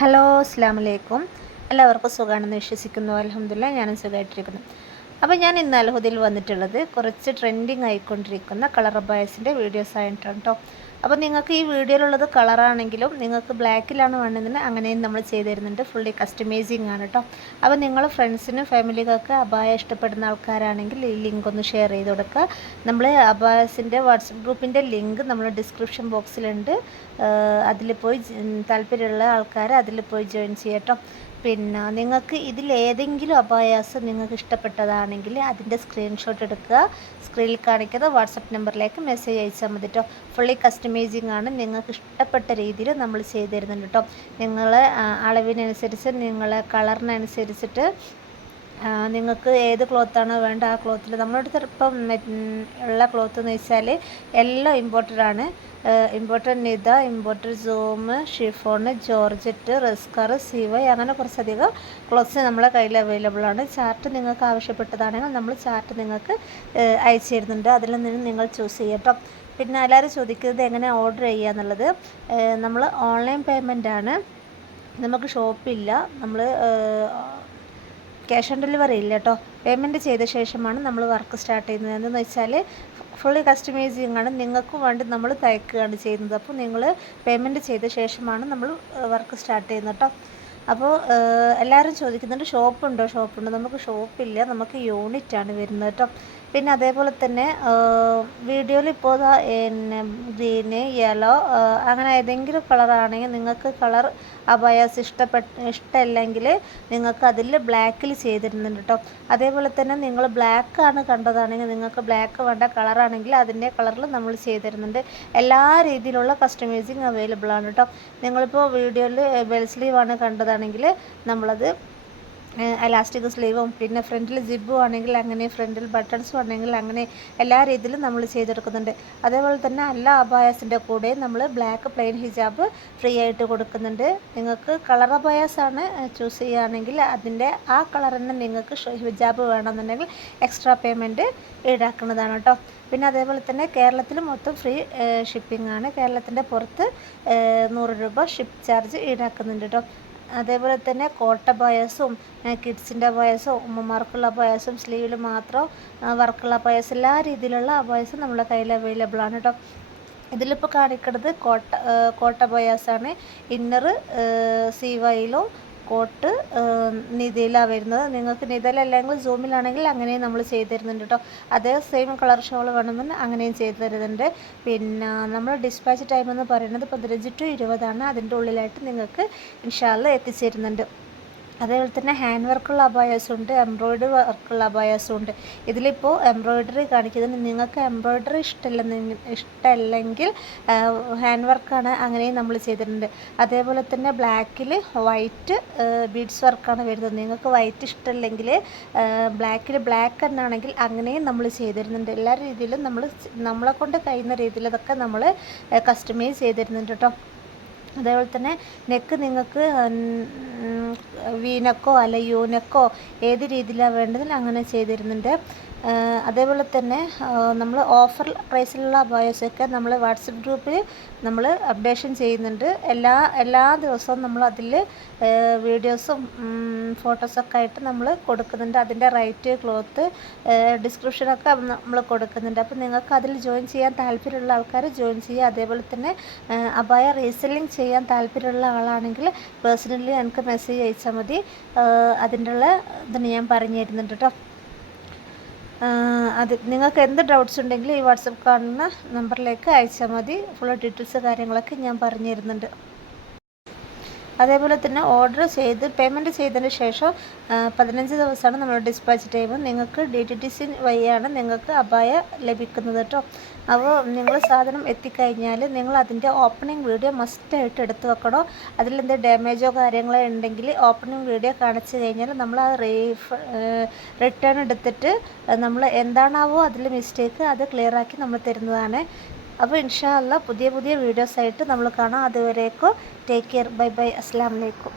Hello അസ്സാം വലൈക്കും എല്ലാവർക്കും സുഖമാണെന്ന് വിശ്വസിക്കുന്നു. അലഹമില്ല ഞാനും സുഖമായിട്ടിരിക്കുന്നു അപ്പോൾ ഞാൻ ഇന്ന് അൽഹുദിൽ വന്നിട്ടുള്ളത് കുറച്ച് ട്രെൻഡിങ് ആയിക്കൊണ്ടിരിക്കുന്ന കളർ ബയസിന്റെ വീഡിയോസ് ആയിട്ടാണ് കേട്ടോ അപ്പോൾ നിങ്ങൾക്ക് ഈ വീഡിയോയിലുള്ളത് കളറാണെങ്കിലും നിങ്ങൾക്ക് ബ്ലാക്കിലാണ് വേണമെങ്കിൽ അങ്ങനെയും നമ്മൾ ചെയ്തു തരുന്നുണ്ട്. ഫുള്ളി കസ്റ്റമൈസിങ് ആണ് കേട്ടോ അപ്പോൾ നിങ്ങൾ ഫ്രണ്ട്സിനും ഫാമിലിക്കൊക്കെ അബായ ഇഷ്ടപ്പെടുന്ന ആൾക്കാരാണെങ്കിൽ ഈ ലിങ്ക് ഒന്ന് ഷെയർ ചെയ്ത് കൊടുക്കുക. നമ്മൾ അബായസിന്റെ വാട്സപ്പ് ഗ്രൂപ്പിന്റെ ലിങ്ക് നമ്മൾ ഡിസ്ക്രിപ്ഷൻ ബോക്സിലുണ്ട് അതിൽ പോയി താല്പര്യമുള്ള ആൾക്കാർ അതിൽ പോയി ജോയിൻ ചെയ്യട്ടോ പിന്നെ നിങ്ങൾക്ക് ഇതിലേതെങ്കിലും അപായാസം നിങ്ങൾക്ക് ഇഷ്ടപ്പെട്ടതാണെങ്കിൽ അതിന്റെ സ്ക്രീൻഷോട്ട് എടുക്കുക. സ്ക്രീനിൽ കാണിക്കുന്ന വാട്സപ്പ് നമ്പറിലേക്ക് മെസ്സേജ് അയച്ചാൽ മതി കേട്ടോ ഫുള്ളി കസ്റ്റമൈസിങ് ആണ് നിങ്ങൾക്ക് ഇഷ്ടപ്പെട്ട രീതിയിൽ നമ്മൾ ചെയ്തു തരുന്നുണ്ട് കേട്ടോ നിങ്ങൾ അളവിനനുസരിച്ച് നിങ്ങളെ കളറിനനുസരിച്ചിട്ട് നിങ്ങൾക്ക് ഏത് ക്ലോത്താണോ വേണ്ട ആ ക്ലോത്തിൽ. നമ്മുടെ അടുത്ത് ഇപ്പം ഉള്ള ക്ലോത്ത് എന്ന് വെച്ചാൽ എല്ലാം ഇമ്പോർട്ടഡ് ആണ്. ഇമ്പോർട്ടന്റ് നിത ഇമ്പോർട്ടഡ് സൂം ഷിഫോണ് ജോർജറ്റ് റിസ്കർ സിവൈ അങ്ങനെ കുറച്ചധികം ക്ലോത്ത്സ് നമ്മളെ കയ്യിൽ അവൈലബിൾ ആണ്. ചാർട്ട് നിങ്ങൾക്ക് ആവശ്യപ്പെട്ടതാണെങ്കിൽ നമ്മൾ ചാർട്ട് നിങ്ങൾക്ക് അയച്ചു തരുന്നുണ്ട്. അതിൽ നിന്ന് നിങ്ങൾ ചൂസ് ചെയ്യട്ടോ പിന്നെ എല്ലാവരും ചോദിക്കുന്നത് എങ്ങനെ ഓർഡർ ചെയ്യുക എന്നുള്ളത് നമ്മൾ ഓൺലൈൻ പേയ്മെന്റ് ആണ്. നമുക്ക് ഷോപ്പില്ല. നമ്മൾ ക്യാഷ് ഓൺ ഡെലിവറി ഇല്ല കേട്ടോ പേയ്മെന്റ് ചെയ്ത ശേഷമാണ് നമ്മൾ വർക്ക് സ്റ്റാർട്ട് ചെയ്യുന്നത്. എന്തെന്ന് വെച്ചാൽ ഫുള്ളി കസ്റ്റമൈസിങ് ആണ് നിങ്ങൾക്കും വേണ്ടി നമ്മൾ തയ്ക്കുകയാണ് ചെയ്യുന്നത്. അപ്പോൾ നിങ്ങൾ പേയ്മെന്റ് ചെയ്ത ശേഷമാണ് നമ്മൾ വർക്ക് സ്റ്റാർട്ട് ചെയ്യുന്നത് കേട്ടോ അപ്പോൾ എല്ലാവരും ചോദിക്കുന്നുണ്ട് ഷോപ്പുണ്ടോ ഷോപ്പുണ്ടോ നമുക്ക് ഷോപ്പില്ല നമുക്ക് യൂണിറ്റ് ആണ് വരുന്നത് കേട്ടോ പിന്നെ അതേപോലെ തന്നെ വീഡിയോയിൽ ഇപ്പോൾ പിന്നെ ഗ്രീന് യെല്ലോ അങ്ങനെ ഏതെങ്കിലും കളറാണെങ്കിൽ നിങ്ങൾക്ക് കളർ അബയാസ് ഇഷ്ടപ്പെട്ട ഇഷ്ടമല്ലെങ്കിൽ നിങ്ങൾക്ക് അതിൽ ബ്ലാക്കിൽ ചെയ്തിരുന്നുണ്ട് കേട്ടോ. അതേപോലെ തന്നെ നിങ്ങൾ ബ്ലാക്ക് ആണ് കണ്ടതാണെങ്കിൽ നിങ്ങൾക്ക് ബ്ലാക്ക് വേണ്ട കളറാണെങ്കിൽ അതിന്റെ കളറിൽ നമ്മൾ ചെയ്തിരുന്നുണ്ട്. എല്ലാ രീതിയിലുള്ള കസ്റ്റമൈസിങ് അവൈലബിൾ ആണ് കേട്ടോ. നിങ്ങളിപ്പോൾ വീഡിയോയിൽ ബെൽ സ്ലീവ് ആണ് കണ്ടതാണെങ്കിൽ നമ്മളത് എലാസ്റ്റിക് സ്ലീവും പിന്നെ ഫ്രണ്ടിൽ ജിബും ആണെങ്കിൽ അങ്ങനെ ഫ്രണ്ടിൽ ബട്ടൺസും ആണെങ്കിൽ അങ്ങനെ എല്ലാ രീതിയിലും നമ്മൾ ചെയ്തെടുക്കുന്നുണ്ട്. അതേപോലെ തന്നെ എല്ലാ അബായാസിന്റെ കൂടെ നമ്മൾ ബ്ലാക്ക് പ്ലെയിൻ ഹിജാബ് ഫ്രീ ആയിട്ട് കൊടുക്കുന്നുണ്ട്. നിങ്ങൾക്ക് കളർ അബായാസാണ് ചൂസ് ചെയ്യുകയാണെങ്കിൽ അതിന്റെ ആ കളർ തന്നെ നിങ്ങൾക്ക് ഹിജാബ് വേണമെന്നുണ്ടെങ്കിൽ എക്സ്ട്രാ പേയ്മെന്റ് ഈടാക്കുന്നതാണ് കേട്ടോ. പിന്നെ അതേപോലെ തന്നെ കേരളത്തിൽ മൊത്തം ഫ്രീ ഷിപ്പിംഗ് ആണ്. കേരളത്തിന്റെ പുറത്ത് നൂറ് രൂപ ഷിപ്പ് ചാർജ് ഈടാക്കുന്നുണ്ട് കേട്ടോ. അതേപോലെ തന്നെ കോട്ട പായസവും കിഡ്സിന്റെ പായസവും ഉമ്മമാർക്കുള്ള പായസവും സ്ലീവിൽ മാത്രം വർക്കുള്ള പായസം എല്ലാ രീതിയിലുള്ള പായസം നമ്മുടെ കയ്യിൽ അവൈലബിൾ ആണ് കേട്ടോ ഇതിലിപ്പോൾ കാണിക്കുന്നത് കോട്ട കോട്ട ബയാസാണ് ഇന്നർ സി വൈയിലും കോട്ട് നിതയിലാണ് വരുന്നത്. നിങ്ങൾക്ക് നിതയിലല്ലെങ്കിൽ സൂമിലാണെങ്കിൽ അങ്ങനെയും നമ്മൾ ചെയ്ത് തരുന്നുണ്ട് കേട്ടോ അതേ സെയിം കളർ ഷോൾ വേണമെന്ന് അങ്ങനെയും ചെയ്ത് തരുന്നുണ്ട്. പിന്നെ നമ്മൾ ഡിസ്പാച്ച് ടൈം എന്ന് പറയുന്നത് പതിനഞ്ച് ടു ഇരുപതാണ്. അതിന്റെ ഉള്ളിലായിട്ട് നിങ്ങൾക്ക് ഇൻഷാല്ല എത്തിച്ചേരുന്നുണ്ട്. അതേപോലെ തന്നെ ഹാൻഡ് വർക്കുള്ള അബായാസും ഉണ്ട് എംബ്രോയിഡറി വർക്കുള്ള അബായാസും ഉണ്ട് ഇതിലിപ്പോൾ എംബ്രോയിഡറി കാണിക്കുന്നത് നിങ്ങൾക്ക് എംബ്രോയിഡറി ഇഷ്ടമല്ല ഇഷ്ടമല്ലെങ്കിൽ ഹാൻഡ് വർക്കാണ് അങ്ങനെയും നമ്മൾ ചെയ്തിട്ടുണ്ട്. അതേപോലെ തന്നെ ബ്ലാക്കിൽ വൈറ്റ് ബീഡ്സ് വർക്കാണ് വരുന്നത്. നിങ്ങൾക്ക് വൈറ്റ് ഇഷ്ടമല്ലെങ്കിൽ ബ്ലാക്കിൽ ബ്ലാക്ക് എന്നാണെങ്കിൽ അങ്ങനെയും നമ്മൾ ചെയ്തിരുന്നുണ്ട്. എല്ലാ രീതിയിലും നമ്മൾ നമ്മളെ കൊണ്ട് കഴിയുന്ന രീതിയിൽ അതൊക്കെ നമ്മൾ കസ്റ്റമൈസ് ചെയ്തിരുന്നുണ്ട് കേട്ടോ. അതേപോലെ തന്നെ നെക്ക് നിങ്ങൾക്ക് വീനക്കോ അല്ല യൂനക്കോ ഏത് രീതിയിലാണ് വേണ്ടതിൽ അങ്ങനെ ചെയ്തിരുന്നുണ്ട്. അതേപോലെ തന്നെ നമ്മൾ ഓഫർ പ്രൈസിലുള്ള ബോയസൊക്കെ നമ്മൾ വാട്സപ്പ് ഗ്രൂപ്പിൽ നമ്മൾ അപ്ഡേഷൻ ചെയ്യുന്നുണ്ട്. എല്ലാ എല്ലാ ദിവസവും നമ്മൾ അതിൽ വീഡിയോസും ഫോട്ടോസൊക്കെ ആയിട്ട് നമ്മൾ കൊടുക്കുന്നുണ്ട്. അതിന്റെ റൈറ്റ് ക്ലോത്ത് ഡിസ്ക്രിപ്ഷനൊക്കെ നമ്മൾ കൊടുക്കുന്നുണ്ട്. അപ്പോൾ നിങ്ങൾക്ക് അതിൽ ജോയിൻ ചെയ്യാൻ താല്പര്യമുള്ള ആൾക്കാർ ജോയിൻ ചെയ്യുക. അതേപോലെ തന്നെ അബായ റീസെല്ലിംഗ് ചെയ്യാൻ താല്പര്യമുള്ള ആളാണെങ്കിൽ പേഴ്സണലി എനിക്ക് മെസ്സേജ് അയച്ചാൽ മതി. അതിന്റെ ഉള്ള ഇതിന് ഞാൻ പറഞ്ഞു തരുന്നുണ്ട് കേട്ടോ അത് നിങ്ങൾക്ക് എന്ത് ഡൗട്ട്സ് ഉണ്ടെങ്കിലും ഈ വാട്സപ്പ് കാണുന്ന നമ്പറിലേക്ക് അയച്ചാൽ മതി. ഫുൾ ഡീറ്റെയിൽസ് കാര്യങ്ങളൊക്കെ ഞാൻ പറഞ്ഞു തരുന്നുണ്ട്. അതേപോലെ തന്നെ ഓർഡർ ചെയ്ത് പേയ്മെന്റ് ചെയ്തതിന് ശേഷം പതിനഞ്ച് ദിവസമാണ് നമ്മൾ ഡിസ്പാച്ച് ടൈം നിങ്ങൾക്ക് ഡി ടി ടി സി വഴിയാണ് നിങ്ങൾക്ക് അപായ ലഭിക്കുന്നത് കേട്ടോ. അപ്പോൾ നിങ്ങൾ സാധനം എത്തിക്കഴിഞ്ഞാൽ നിങ്ങൾ അതിന്റെ ഓപ്പണിംഗ് വീഡിയോ മസ്റ്റായിട്ട് എടുത്തു വെക്കണോ? അതിലെന്ത് ഡാമേജോ കാര്യങ്ങളോ ഉണ്ടെങ്കിൽ ഓപ്പണിംഗ് വീഡിയോ കാണിച്ചു കഴിഞ്ഞാൽ നമ്മൾ ആ റീഫ് റിട്ടേൺ എടുത്തിട്ട് നമ്മൾ എന്താണാവോ അതിൽ മിസ്റ്റേക്ക് അത് ക്ലിയറാക്കി നമ്മൾ തരുന്നതാണ്. അപ്പോൾ ഇൻഷാല്ല പുതിയ പുതിയ വീഡിയോസായിട്ട് നമ്മൾ കാണാം. അതുവരേക്കും ടേക്ക് കെയർ ബൈ ബൈ അസ്സാം വലൈക്കും